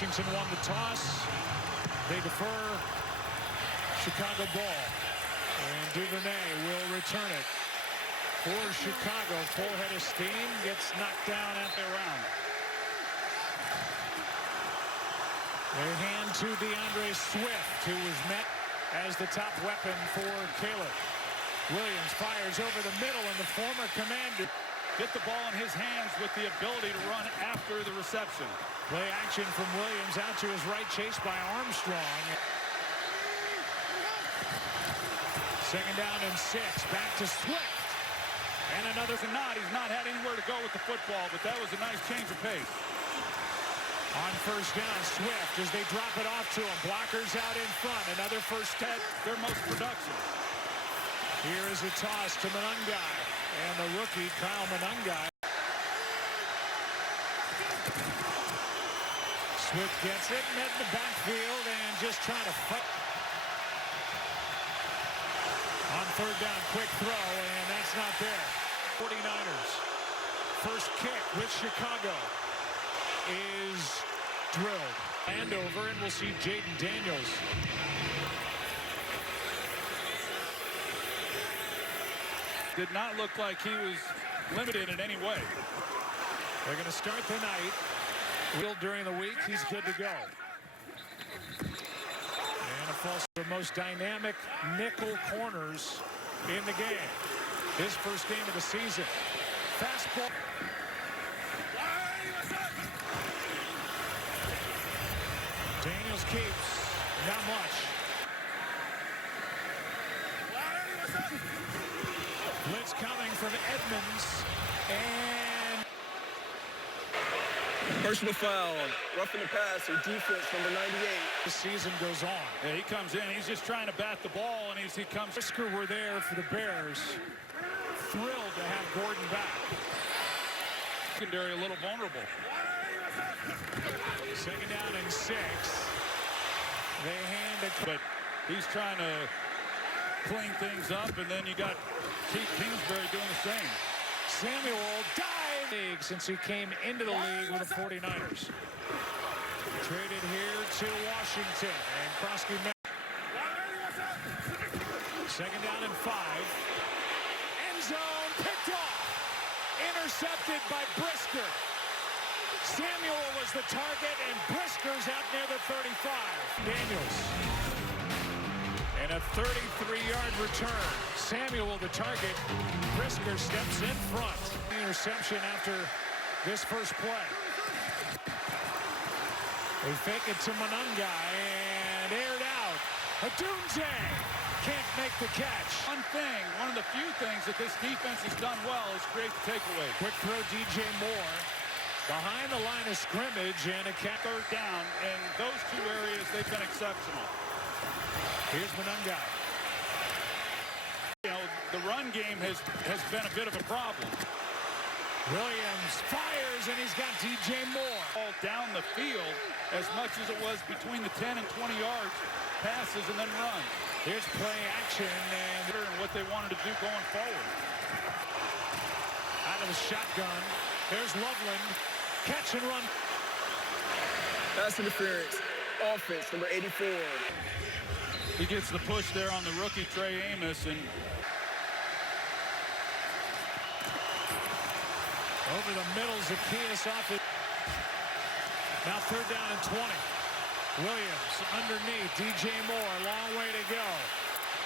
Washington won the toss. They defer. Chicago ball. And Duvernay will return it for Chicago. Full head of steam. Gets knocked down at the round. They hand to DeAndre Swift, who was met as the top weapon for Caleb. Williams fires over the middle, and the former commander get the ball in his hands with the ability to run after the reception. Play action from Williams out to his right, chased by Armstrong. Second down and 6. Back to Swift. And another. He's not had anywhere to go with the football, but that was a nice change of pace. On first down, Swift as they drop it off to him. Blockers out in front. Another first step. Their most production. Here is a toss to Monangai. And the rookie, Kyle Monangai. Swift gets it, met in the backfield, and just trying to fight. On third down, quick throw, and that's not there. 49ers. First kick with Chicago is drilled. And over, and we'll see Jaden Daniels. Did not look like he was limited in any way. They're going to start the night. During the week, he's good to go. And a false, the most dynamic nickel corners in the game. His first game of the season. Fastball. Daniels keeps. Not much. Blitz coming from Edmonds. And personal foul, roughing the passer, defense number 98. The season goes on. Yeah, he comes in. He's just trying to bat the ball, and he comes. Brisker were there for the Bears. Thrilled to have Gordon back. Secondary a little vulnerable. Second down and 6. They hand it. But he's trying to clean things up, and then you got Keith Kingsbury doing the same. Samuel dive since he came into the league with the 49ers. Traded here to Washington, and Krosky. Second down and 5. End zone picked off. Intercepted by Brisker. Samuel was the target, and Brisker's out near the 35. Daniels. And a 33-yard return. Samuel the target. Brisker steps in front. Interception after this first play. They fake it to Monangai and aired out. Odunze can't make the catch. One of the few things that this defense has done well is create the takeaway. Quick throw, DJ Moore. Behind the line of scrimmage and a catch. Third down, and those two areas, they've been exceptional. Here's Monangai. You know, the run game has been a bit of a problem. Williams fires, and he's got DJ Moore. All down the field as much as it was between the 10 and 20 yards, passes and then runs. Here's play action, and what they wanted to do going forward. Out of the shotgun, there's Loveland. Catch and run. Pass interference. Offense, number 84. He gets the push there on the rookie, Trey Amos, and over the middle, Zacchaeus off it. Now third down and 20. Williams underneath. DJ Moore, long way to go.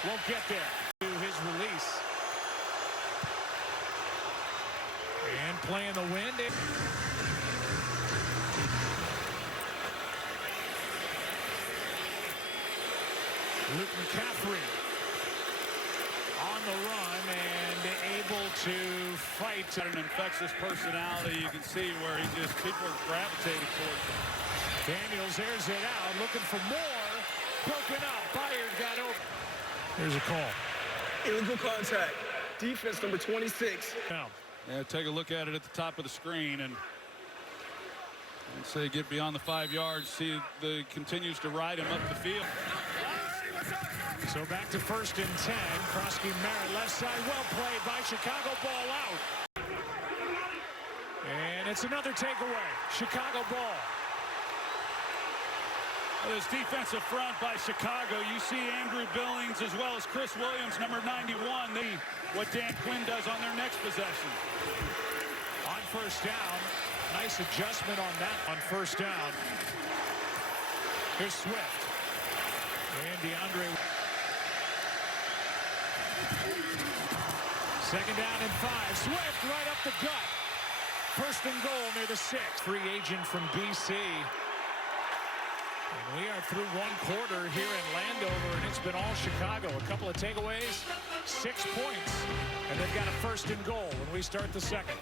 Won't get there. To his release. And playing the wind. Luke McCaffrey on the run and able to fight. an infectious personality. You can see where people are gravitating towards him. Daniels airs it out, looking for more. Broken up. Byard got over. Here's a call. Illegal contact. Defense number 26. Now, Yeah, take a look at it at the top of the screen, and say get beyond the 5 yards. See, continues to ride him up the field. so back to first and 10. Krosky Merritt left side, well played by Chicago, ball out. And it's another takeaway. Chicago ball. This defensive front by Chicago, you see Andrew Billings as well as Chris Williams, number 91. What Dan Quinn does on their next possession. On first down, nice adjustment on that on first down. Here's Swift. And DeAndre. Second down and 5. Swift right up the gut. First and goal near the 6. Free agent from BC. And we are through one quarter here in Landover, and it's been all Chicago. A couple of takeaways, 6 points, and they've got a first and goal when we start the second.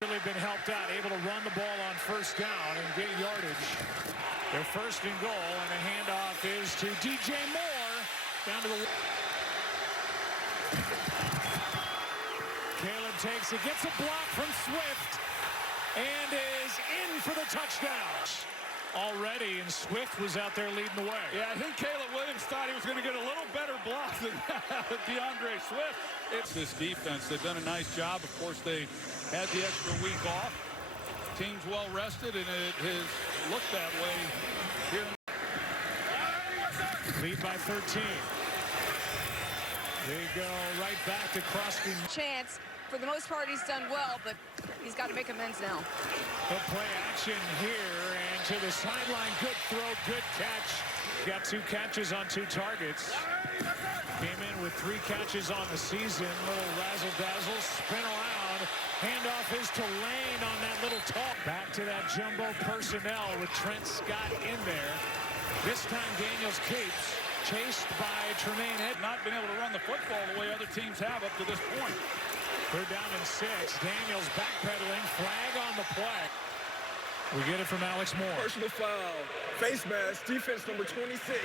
Really been helped out, able to run the ball on first down and get yardage. Their first and goal, and the handoff is to DJ Moore down to the. Caleb takes it, gets a block from Swift, and is in for the touchdown. Already, and Swift was out there leading the way. Yeah, I think Caleb Williams thought he was going to get a little better block than DeAndre Swift. It's this defense. They've done a nice job. Of course, they had the extra week off. Team's well rested, and it has looked that way here. Lead by 13. They go right back to Crosby. Chance. For the most part, he's done well, but he's got to make amends now. Good play action here, and to the sideline. Good throw, good catch. Got 2 catches on 2 targets. Came in with 3 catches on the season. Little razzle-dazzle, spin around. Handoff is to Lane on that little talk. Back to that jumbo personnel with Trent Scott in there. This time Daniels Capes, chased by Tremaine Ed. Not been able to run the football the way other teams have up to this point. Third down and 6. Daniels backpedaling. Flag on the play. We get it from Alex Moore. Personal foul. Face mask. Defense number 26.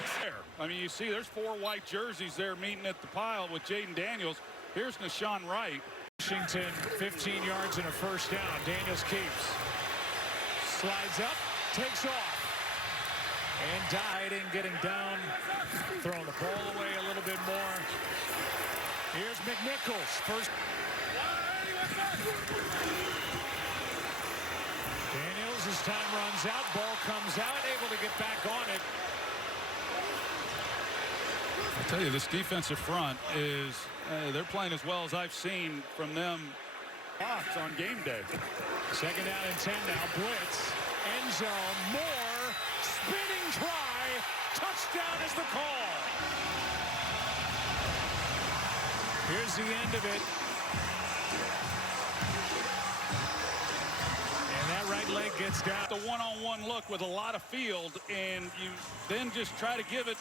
I mean, you see there's 4 white jerseys there meeting at the pile with Jaden Daniels. Here's Nashawn Wright. Washington 15 yards and a first down. Daniels keeps. Slides up. Takes off. And Diding getting down. Throwing the ball away a little bit more. Here's McNichols. First. Daniels, as time runs out, ball comes out, able to get back on it. I tell you, this defensive front is, they're playing as well as I've seen from them on game day. Second down and 10 now. Blitz. End zone. Moore. Spinning try. Touchdown is the call. Here's the end of it. Right leg gets down. The one-on-one look with a lot of field, and you then just try to give it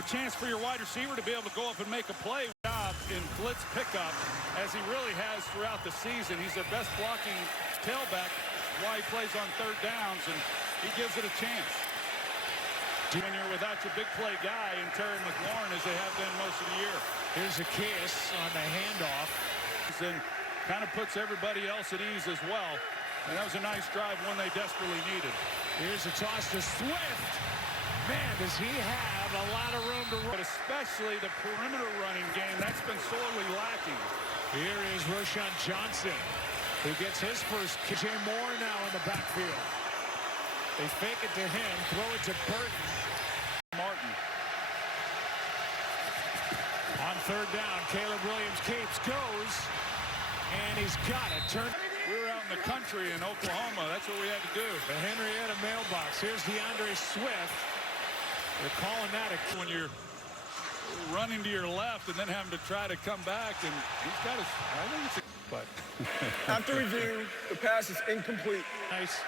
a chance for your wide receiver to be able to go up and make a play. Job in blitz pickup, as he really has throughout the season. He's their best blocking tailback, why he plays on third downs, and he gives it a chance. When you're without your big play guy in Terry McLaurin, as they have been most of the year. Here's a kiss on the handoff. And kind of puts everybody else at ease as well. And that was a nice drive, one they desperately needed. Here's a toss to Swift. Man, does he have a lot of room to run. But especially the perimeter running game, that's been sorely lacking. Here is Roschon Johnson, who gets his first. KJ Moore now in the backfield. They fake it to him, throw it to Burton. Martin. On third down, Caleb Williams keeps, goes, and he's got it. We were out in the country in Oklahoma. That's what we had to do. The Henrietta mailbox. Here's DeAndre Swift. They're calling that when you're running to your left and then having to try to come back, and he's got his. I think it's. But after review, the pass is incomplete. Nice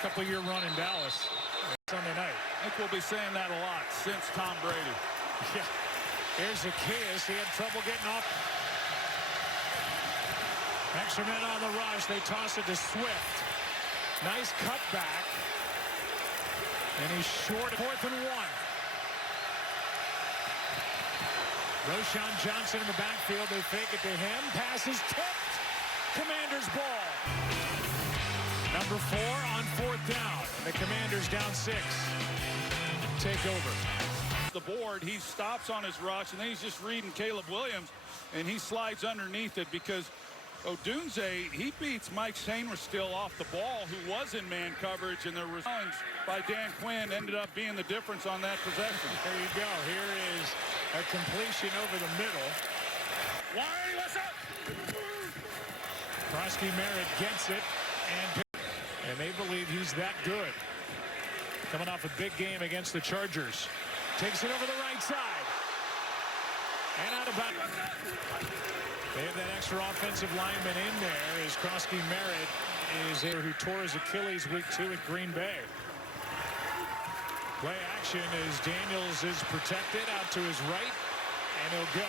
couple-year run in Dallas Sunday night. I think we'll be saying that a lot since Tom Brady. Yeah. Here's a kiss. He had trouble getting off. Extra men on the rush. They toss it to Swift. Nice cutback. And he's short. 4th and 1. Roschon Johnson in the backfield. They fake it to him. Pass is tipped. Commanders ball. Number 4 on 4th down. The Commanders down 6. Take over. The board, he stops on his rush, and then he's just reading Caleb Williams, and he slides underneath it because Odunze, he beats Mike Sainristil off the ball, who was in man coverage, and the challenge by Dan Quinn ended up being the difference on that possession. There you go. Here is a completion over the middle. Why? What's up? Krosky Merritt gets it, and they believe he's that good. Coming off a big game against the Chargers. Takes it over the right side. And out of bounds. They have that extra offensive lineman in there as Krosky Merritt is there, who tore his Achilles week 2 at Green Bay. Play action as Daniels is protected out to his right, and he'll go.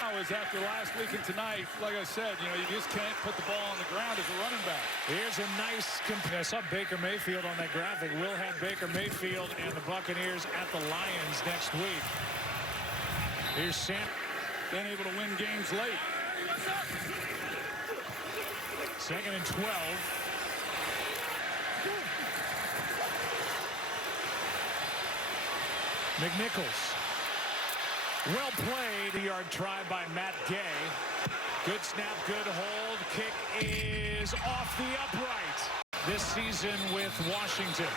Now is after last week and tonight, like I said, you just can't put the ball on the ground as a running back. Here's a nice I saw Baker Mayfield on that graphic. We'll have Baker Mayfield and the Buccaneers at the Lions next week. Here's Sam. Been able to win games late. 2nd and 12. McNichols. Well played. The yard try by Matt Gay. Good snap, good hold. Kick is off the upright this season with Washington.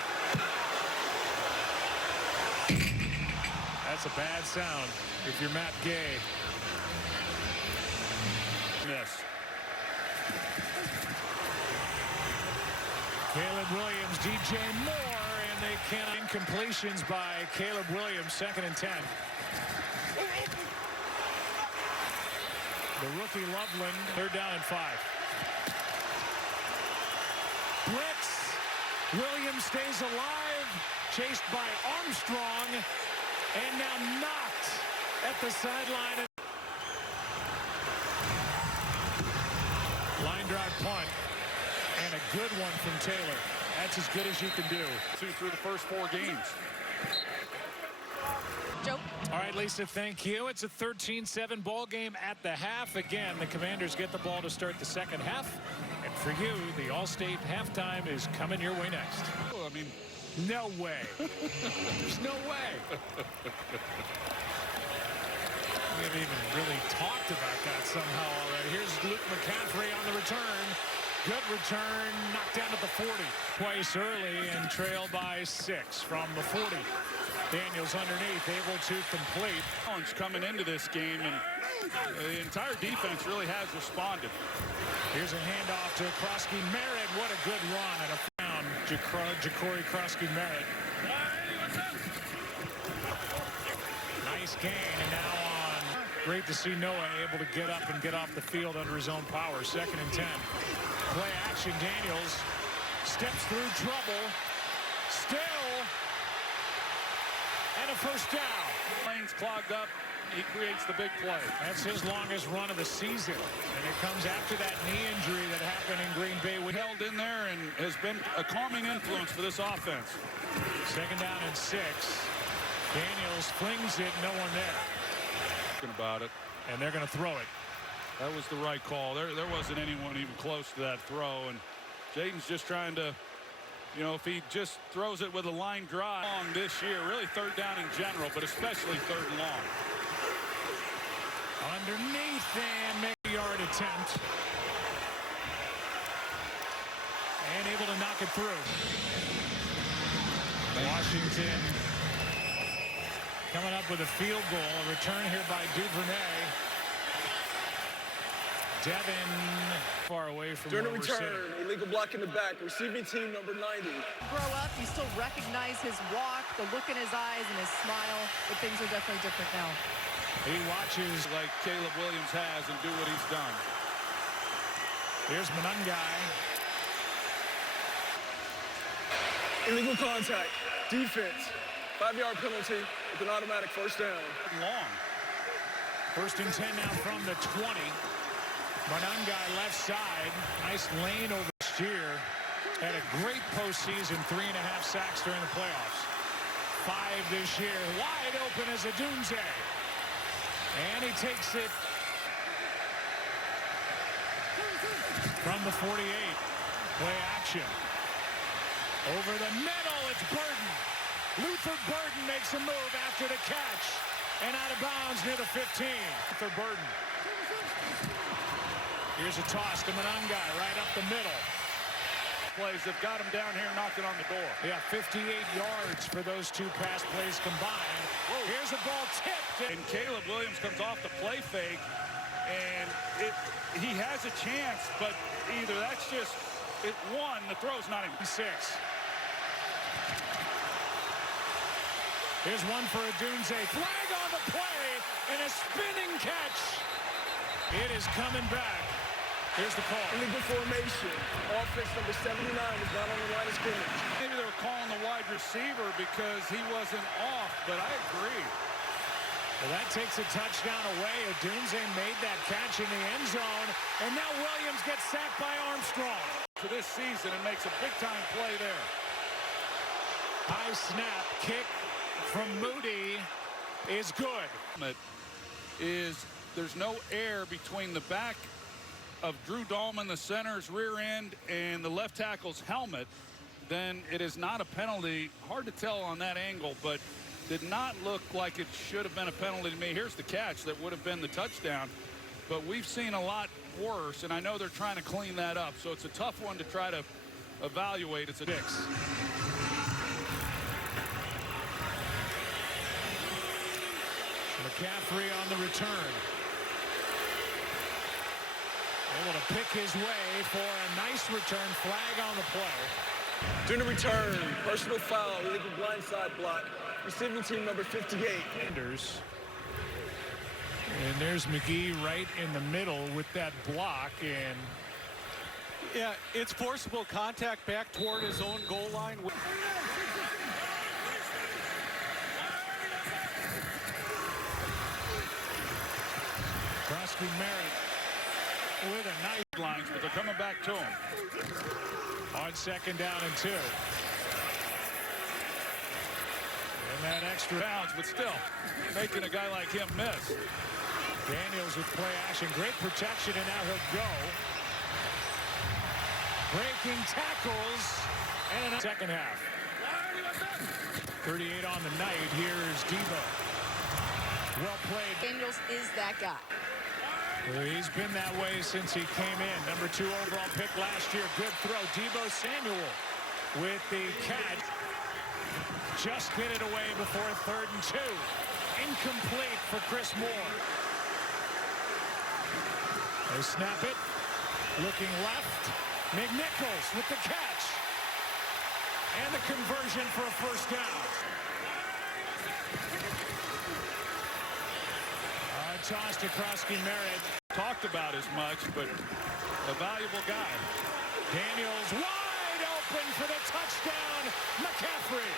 That's a bad sound if you're Matt Gay. Miss. Caleb Williams, DJ Moore, and they can't. Incompletions by Caleb Williams, 2nd and 10. The rookie Loveland, 3rd down and 5. Blitz. Williams stays alive, chased by Armstrong, and now knocked at the sideline. Line drive punt, and a good one from Taylor. That's as good as you can do. 2 through the first 4 games. Joe. All right, Lisa, thank you. It's a 13-7 ball game at the half. Again, the Commanders get the ball to start the second half. And for you, the Allstate halftime is coming your way next. Well, I mean, no way. There's no way. We haven't even really talked about that somehow already. Here's Luke McCaffrey on the return. Good return, knocked down at the 40. Twice early and trailed by 6 from the 40. Daniels underneath, able to complete. Challenge coming into this game, and the entire defense really has responded. Here's a handoff to Krosky Merritt. What a good run and a found Ja'Cory Krosky Merritt. Nice gain, and now on. Great to see Noah able to get up and get off the field under his own power. 2nd and 10. Play action. Daniels steps through trouble. Still. And a first down. Lane's clogged up. He creates the big play. That's his longest run of the season. And it comes after that knee injury that happened in Green Bay. We held in there and has been a calming influence for this offense. 2nd down and 6. Daniels flings it. No one there. About it. And they're going to throw it. That was the right call. There wasn't anyone even close to that throw. And Jayden's just trying to, if he just throws it with a line drive long this year, really 3rd down in general, but especially 3rd and long. Underneath and make a yard attempt. And able to knock it through. Washington coming up with a field goal. A return here by Duvernay. Devin far away from During the where we're return, sitting. illegal block in the back, receiving team number 90. Grow up, you still recognize his walk, the look in his eyes, and his smile, but things are definitely different now. He watches Like Caleb Williams has and do what he's done. Here's Monangai. Illegal contact, defense, 5-yard penalty with an automatic first down. Long. 1st and 10 now from the 20. Monangai left side. Nice lane over last year. Had a great postseason, 3.5 sacks during the playoffs. 5 this year. Wide open as Odunze. And he takes it from the 48. Play action. Over the middle, it's Burden. Luther Burden makes a move after the catch. And out of bounds near the 15. Luther Burden. Here's a toss to Monangai right up the middle. Plays have got him down here knocking on the door. Yeah, 58 yards for those two pass plays combined. Here's a ball tipped. And Caleb Williams comes off the play fake, and he has a chance, but either that's just one, the throw's not even. 6. Here's one for Odunze. Flag on the play, and a spinning catch. It is coming back. Here's the call. Illegal formation. Offense number 79 is not on the line of scrimmage. Maybe they were calling the wide receiver because he wasn't off, but I agree. Well, that takes a touchdown away. Odunze made that catch in the end zone, and now Williams gets sacked by Armstrong. For this season, and makes a big-time play there. High snap, kick from Moody is good. There's no air between the back of Drew Dahlman, the center's rear end, and the left tackle's helmet, then it is not a penalty. Hard to tell on that angle, but did not look like it should have been a penalty to me. Here's the catch that would have been the touchdown, but we've seen a lot worse, and I know they're trying to clean that up, so it's a tough one to try to evaluate. It's a 6. McCaffrey on the return. Able to pick his way for a nice return. Flag on the play. During the return, personal foul, illegal blindside block. Receiving team number 58. Anders. And there's McGee right in the middle with that block. And yeah, it's forcible contact back toward his own goal line. Krosky Merritt with a nice lines, but they're coming back to him. On 2nd down and 2. And that extra Bounds, but still making a guy like him miss. Daniels with play action. Great protection, and now he'll go. Breaking tackles. And a second half. 38 on the night. Here's Debo. Well played. Daniels is that guy. Well, he's been that way since he came in. Number 2 overall pick last year. Good throw. Debo Samuel with the catch. Just get it away before 3rd and 2. Incomplete for Chris Moore. They snap it. Looking left. McNichols with the catch. And the conversion for a first down. Toss to Krosky Merritt. Talked about as much, but a valuable guy. Daniels wide open for the touchdown. McCaffrey.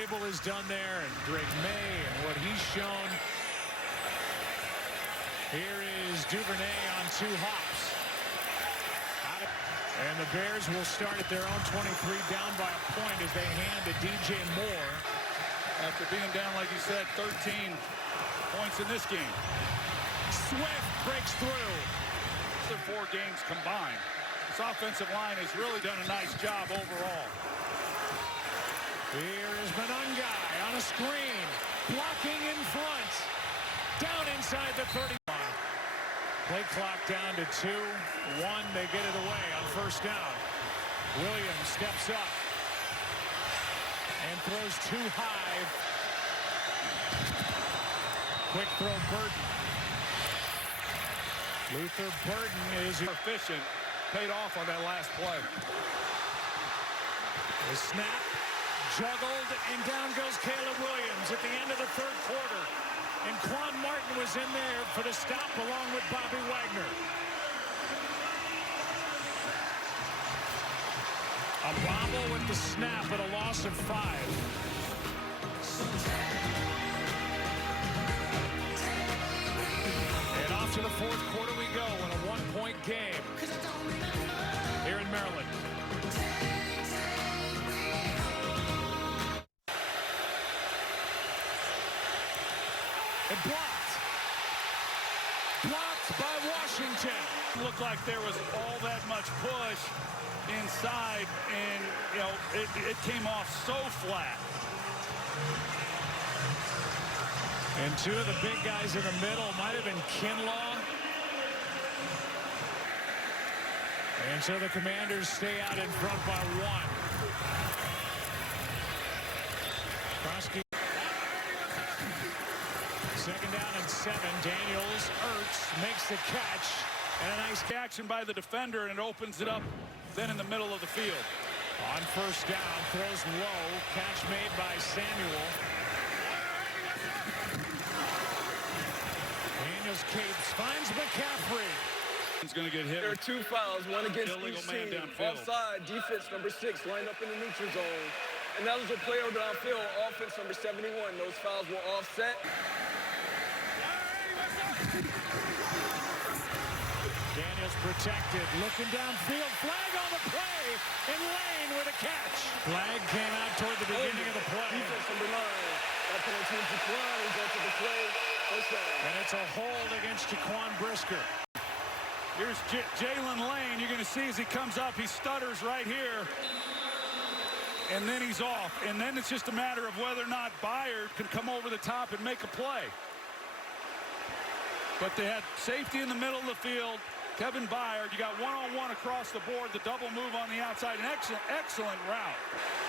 Cable is done there, and Drake May and what he's shown. Here is Duvernay on 2 hops. And the Bears will start at their own 23, down by a point as they hand to DJ Moore. After being down, like you said, 13 points in this game. Swift breaks through. The 4 games combined. This offensive line has really done a nice job overall. Here is Monangai on a screen. Blocking in front. Down inside the 30 line. Play clock down to 2. 1, they get it away on 1st down. Williams steps up and throws too high. Quick throw, Burton. Luther Burton is efficient. Paid off on that last play. The snap, juggled, and down goes Caleb Williams at the end of the 3rd quarter. And Quan Martin was in there for the stop along with Bobby Wagner. A bobble with the snap at a loss of 5. And off to the 4th quarter we go in a 1-point game here in Maryland. And blocked by Washington. Looked like there was all that much push inside, and it came off so flat. And 2 of the big guys in the middle might have been Kinlaw And so the Commanders stay out in front by 1. Kroski. Second down and 7. Daniels, Ertz makes the catch. And a nice action by the defender, and it opens it up then in the middle of the field. On first down, throws low. Catch made by Samuel. Daniels capes, finds McCaffrey. He's going to get hit. There are 2 fouls, one against Illegal each man team. downfield. Offside, defense number 6, lined up in the neutral zone. And that was a player downfield, offense number 71. Those fouls will offset. Daniels protected, looking downfield, flag on the play, and Lane with a catch. Flag came out toward the beginning of the play. Defense number 9. That penalty is declined, results of the play. First down. And it's a hold against Jaquan Brisker. Here's Jalen Lane. You're going to see as he comes up, he stutters right here. And then he's off. And then it's just a matter of whether or not Byard can come over the top and make a play. But they had safety in the middle of the field. Kevin Byard, you got one-on-one across the board, the double move on the outside, an excellent route.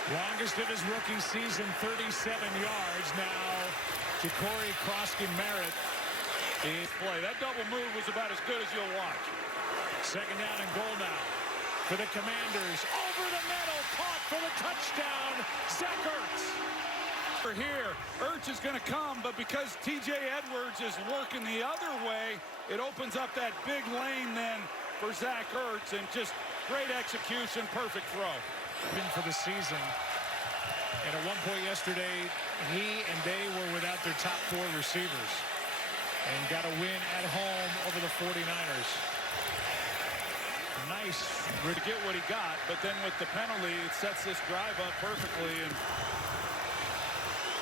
Longest of his rookie season, 37 yards. Now, Ja'Cory Kroski-Merritt. Play. That double move was about as good as you'll watch. Second down and goal now for the Commanders. Over the middle, caught for the touchdown, Zach Ertz. Here, Ertz is going to come, but because T.J. Edwards is working the other way, it opens up that big lane then for Zach Ertz, and just great execution, perfect throw. Been for the season. And at one point yesterday, he and they were without their top 4 receivers. And got a win at home over the 49ers. Nice. To get what he got, but then with the penalty, it sets this drive up perfectly. And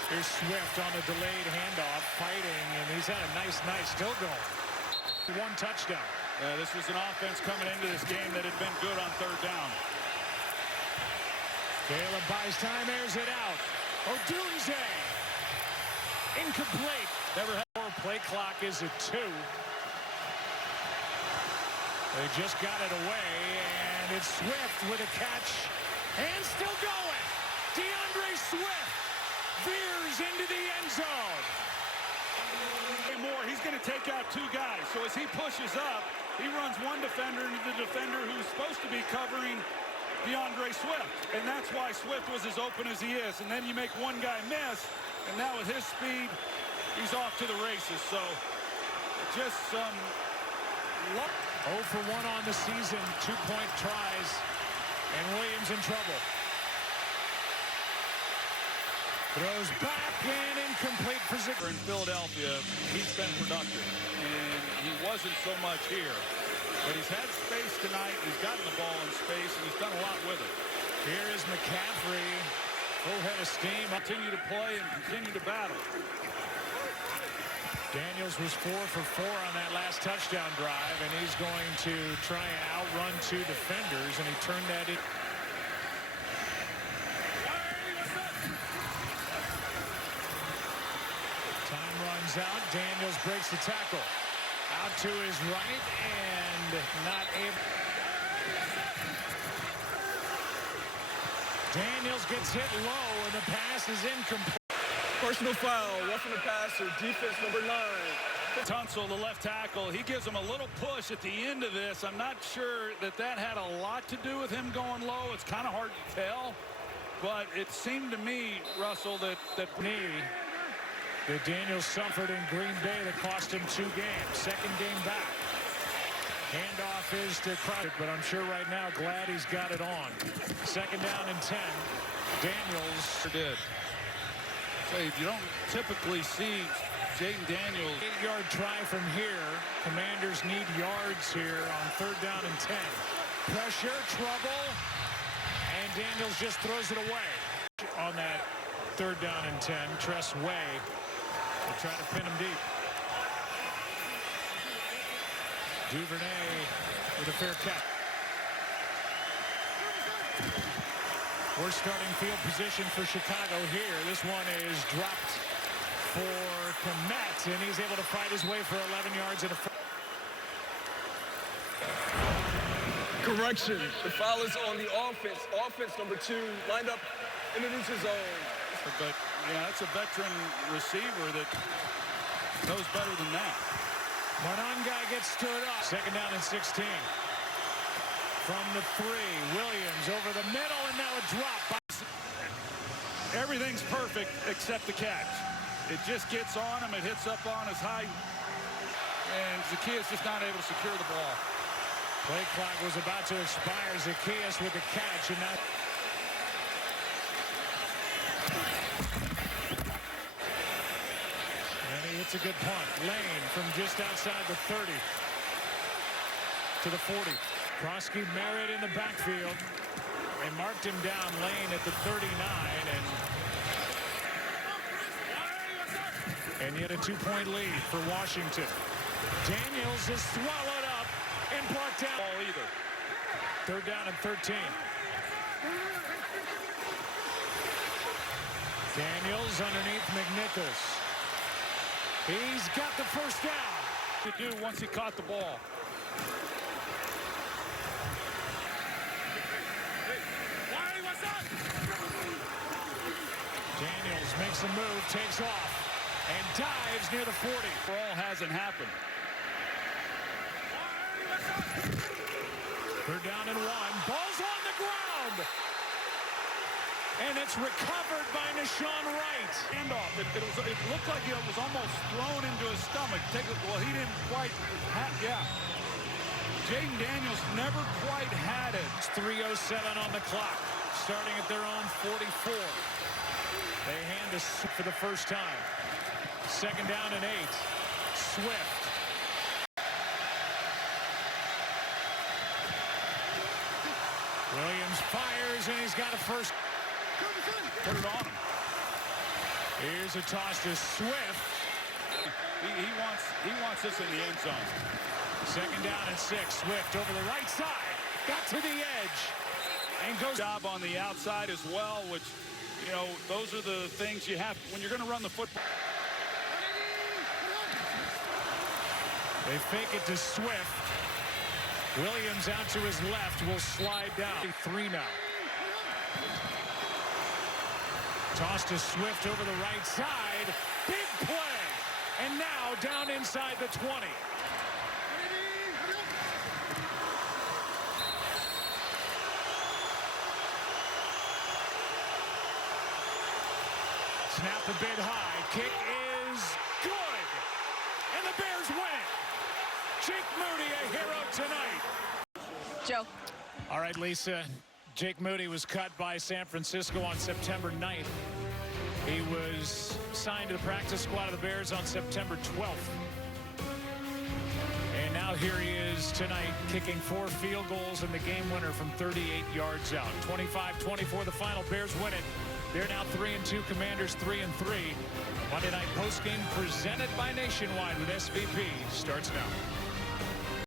here's Swift on a delayed handoff, fighting, and he's had a nice night, still going. 1 touchdown. This was an offense coming into this game that had been good on third down. Caleb buys time, airs it out. Odunze. Incomplete. Never had more. Play clock is at 2. They just got it away, and it's Swift with a catch. And still going. DeAndre Swift veers into the end zone. More, he's going to take out 2 guys. So as he pushes up, he runs one defender into the defender who's supposed to be covering DeAndre Swift. And that's why Swift was as open as he is. And then you make one guy miss, and now with his speed, he's off to the races. So just some luck. 0 for 1 on the season, 2-point tries, and Williams in trouble. Throws back and incomplete for Ziegler. In Philadelphia, he's been productive, and he wasn't so much here. But he's had space tonight. He's gotten the ball in space, and he's done a lot with it. Here is McCaffrey. Full head of steam. Continue to play and continue to battle. Daniels was 4 for 4 on that last touchdown drive, and he's going to try and outrun 2 defenders, and he turned that in. Time runs out. Daniels breaks the tackle. Out to his right, and not able. Daniels gets hit low, and the pass is incomplete. Personal foul, roughing the passer, defense number 9. Tunsil, the left tackle, he gives him a little push at the end of this. I'm not sure that had a lot to do with him going low. It's kind of hard to tell. But it seemed to me, Russell, that knee that Daniels suffered in Green Bay that cost him 2 games. Second game back. Handoff is to Crowder, but I'm sure right now glad he's got it on. Second down and 10. Daniels did. You don't typically see Jaden Daniels. 8-yard try from here. Commanders need yards here on third down and 10. Pressure, trouble, and Daniels just throws it away. On that third down and 10, Tress Way will try to pin him deep. Duvernay with a fair catch. Worst starting field position for Chicago here. This one is dropped for Kmet, and he's able to fight his way for 11 yards and a. Correction. The foul is on the offense. Offense number 2 lined up in the neutral zone. But, yeah, that's a veteran receiver that knows better than that. Mononga gets stood up. Second down and 16. From the 3, Williams over the middle, and now a drop. Everything's perfect except the catch. It just gets on him. It hits up on his height. And Zacchaeus just not able to secure the ball. Play clock was about to expire. Zacchaeus with the catch, and now and he hits a good punt. Lane from just outside the 30 to the 40. Krosky Merritt in the backfield. They marked him down, Lane at the 39, and yet a 2-point lead for Washington. Daniels is swallowed up and brought down. Ball either. Third down and 13. Daniels underneath McNichols. He's got the first down. To do once he caught the ball. Daniels makes a move, takes off, and dives near the 40. Ball hasn't happened. Third down and 1. Ball's on the ground. And it's recovered by Nahshon Wright. Handoff. It looked like it was almost thrown into his stomach. Well, he didn't quite have, yeah. Jayden Daniels never quite had it. It's 3:07 on the clock, starting at their own 44. They hand us for the first time. Second down and 8. Swift. Williams fires, and he's got a first. Put it on him. Here's a toss to Swift. He wants this in the end zone. Second down and 6. Swift over the right side. Got to the edge. And goes Job on the outside as well, which, you know, those are the things you have when you're going to run the football. They fake it to Swift. Williams out to his left will slide down. 3 now. Toss to Swift over the right side. Big play. And now down inside the 20. Snap a bit high. Kick is good. And the Bears win it. Jake Moody, a hero tonight. Joe. All right, Lisa. Jake Moody was cut by San Francisco on September 9th. He was signed to the practice squad of the Bears on September 12th. And now here he is tonight, kicking 4 field goals and the game winner from 38 yards out. 25-24, the final. Bears win it. They're now 3-2. Commanders 3-3. Monday night postgame presented by Nationwide with SVP starts now.